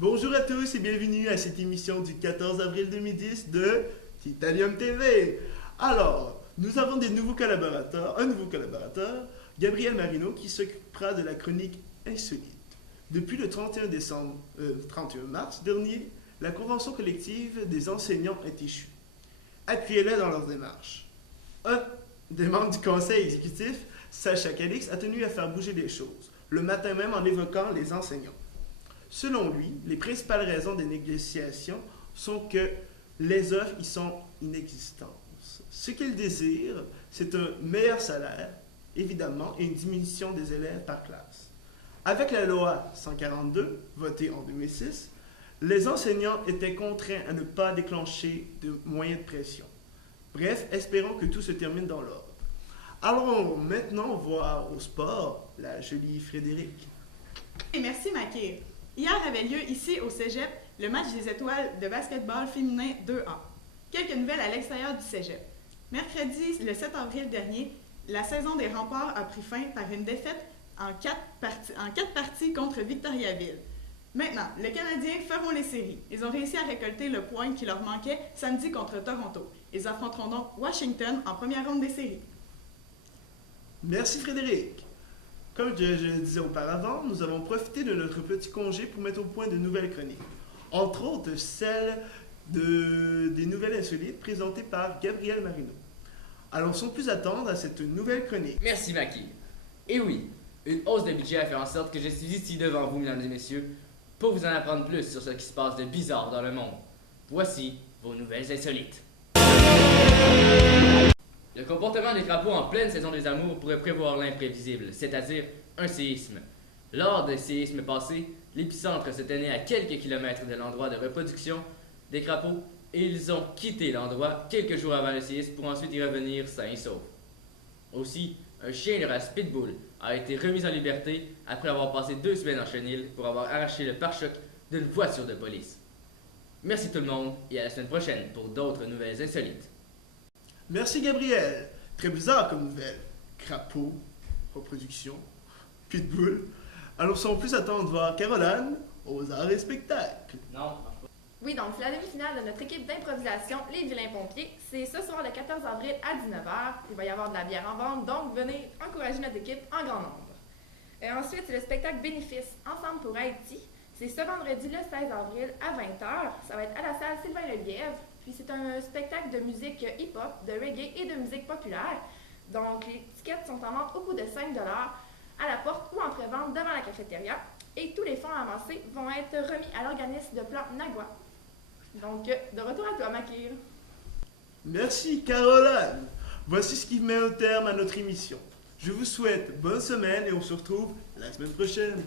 Bonjour à tous et bienvenue à cette émission du 14 avril 2010 de Titanium TV. Alors, nous avons un nouveau collaborateur, Gabriel Marino, qui s'occupera de la chronique insolite. Depuis le 31 mars dernier, la convention collective des enseignants est échue. Appuyez-les dans leurs démarches. Un des membres du conseil exécutif, Sacha Calix, a tenu à faire bouger les choses, le matin même en évoquant les enseignants. Selon lui, les principales raisons des négociations sont que les offres y sont inexistantes. Ce qu'il désire, c'est un meilleur salaire, évidemment, et une diminution des élèves par classe. Avec la loi 142, votée en 2006, les enseignants étaient contraints à ne pas déclencher de moyens de pression. Bref, espérons que tout se termine dans l'ordre. Allons maintenant voir au sport la jolie Frédéric. Et merci Makir. Hier avait lieu ici au Cégep le match des étoiles de basketball féminin 2A. Quelques nouvelles à l'extérieur du Cégep. Mercredi, le 7 avril dernier, la saison des Remparts a pris fin par une défaite en quatre parties contre Victoriaville. Maintenant, les Canadiens feront les séries. Ils ont réussi à récolter le point qui leur manquait samedi contre Toronto. Ils affronteront donc Washington en première ronde des séries. Merci Frédéric. Comme je le disais auparavant, nous avons profité de notre petit congé pour mettre au point de nouvelles chroniques. Entre autres, celle des nouvelles insolites présentées par Gabriel Marino. Alors sans plus attendre à cette nouvelle chronique. Merci Maki. Et oui, une hausse de budget a fait en sorte que je suis ici devant vous, mesdames et messieurs, pour vous en apprendre plus sur ce qui se passe de bizarre dans le monde. Voici vos nouvelles insolites. Le comportement des crapauds en pleine saison des amours pourrait prévoir l'imprévisible, c'est-à-dire un séisme. Lors des séismes passés, l'épicentre se tenait à quelques kilomètres de l'endroit de reproduction des crapauds et ils ont quitté l'endroit quelques jours avant le séisme pour ensuite y revenir sains et saufs. Aussi, un chien de race Pitbull a été remis en liberté après avoir passé 2 semaines en chenil pour avoir arraché le pare-choc d'une voiture de police. Merci tout le monde et à la semaine prochaine pour d'autres nouvelles insolites. Merci Gabriel. Très bizarre comme nouvelle. Crapaud, reproduction, pitbull. Alors sans plus attendre voir Caroline aux arts et spectacles. Non. Oui, donc c'est la demi-finale de notre équipe d'improvisation Les Vilains Pompiers. C'est ce soir le 14 avril à 19h. Il va y avoir de la bière en vente, donc venez encourager notre équipe en grand nombre. Ensuite, c'est le spectacle Bénéfice Ensemble pour Haïti. C'est ce vendredi le 16 avril à 20h. Ça va être à la salle Sylvain Lelièvre. Puis c'est un spectacle de musique hip-hop, de reggae et de musique populaire. Donc les tickets sont en vente au coût de 5$ à la porte ou en pré-vente devant la cafétéria. Et tous les fonds amassés vont être remis à l'organisme de plan Nagua. Donc, de retour à toi, Makir. Merci Caroline. Voici ce qui met un terme à notre émission. Je vous souhaite bonne semaine et on se retrouve la semaine prochaine.